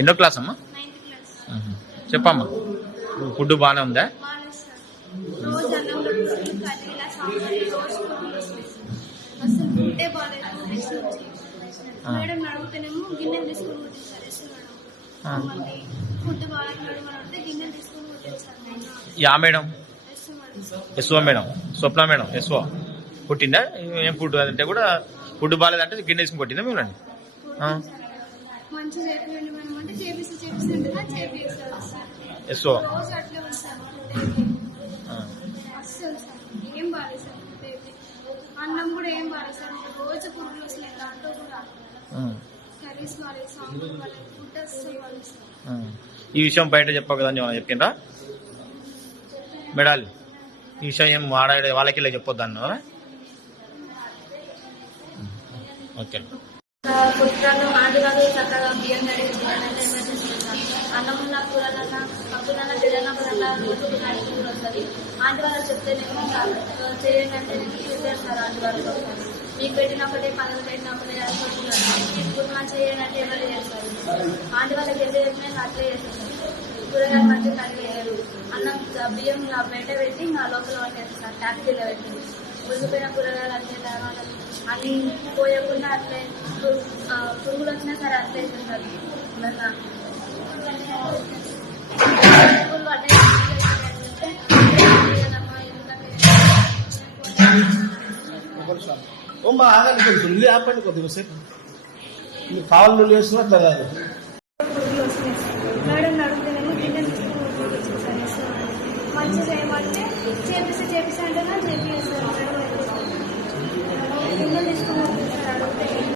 ఎన్నో క్లాస్ అమ్మా? చెప్పమ్మా, ఫుడ్ బాగానే ఉందా? Yeah madam? ఎస్ఓ మేడం, స్వప్న మేడం ఎస్ఓ కొట్టిందా? ఏం ఫుడ్ అంటే కూడా ఫుడ్ బాగాలేదంటే గిన్నె తీసుకుని కొట్టిందా మిమ్మల్ని? ఎస్ఓ అన్నం కూడా ఏం బాగాలేదు సార్, రోజు పురుగులు వస్తున్నాయి, దాంట్లో కూడా కర్రీస్ బాగాలేదు, సాంబార్ బాగాలేదు, ఫుడ్ అస్సలు బాగాలేదు. ఈ విషయం బయట చెప్పవు కదా అని చెప్పిండ్రా మేడాలి? ఈ విషయం ఏం వాళ్ళకి ఇలా చెప్పొద్దు అన్నారా? ఓకే. పుట్టాలు ఆదివాళ్ళు చక్కగా బియ్యం కడిగి అన్నమున్న కూరలన్నా పప్పులన్నా తిరగనప్పుడల్లా రోజు కూడా వస్తుంది. ఆంటీ వాళ్ళు చెప్తేనేమో చేయండి అంటే చేస్తారు. ఆంటీ వాళ్ళు మీకు పెట్టినప్పుడే పనులు పెట్టినప్పుడే కుటుంబం చేయండి అంటే ఎవరు చేస్తారు? ఆంటీ వాళ్ళకి ఎంత చెప్పినా అట్లే చేస్తారు. కూరగాయలు మంచిగా కడిగేయారు, అన్నం బియ్యం బయట పెట్టి నా లోపల వండేస్తారు, ట్యాక్సీలో పెట్టి ఉడికిపోయిన కూరగాయలు అట్లే అన్ని పోయకుండా అట్లే పురుగులు వచ్చినా సరే అట్లే వేస్తున్నారు. ఆగండి, కొంచెం ఉల్లి ఆపండి కొద్దిగా సేపు. మీకు కావాలి వేస్తున్నా అట్లా కాదు. మేడం అడుగుతేనేమో గిన్నె తీసుకుని మంచిగా చేయమంటే చేపిస్తే అంటేనా చెప్పి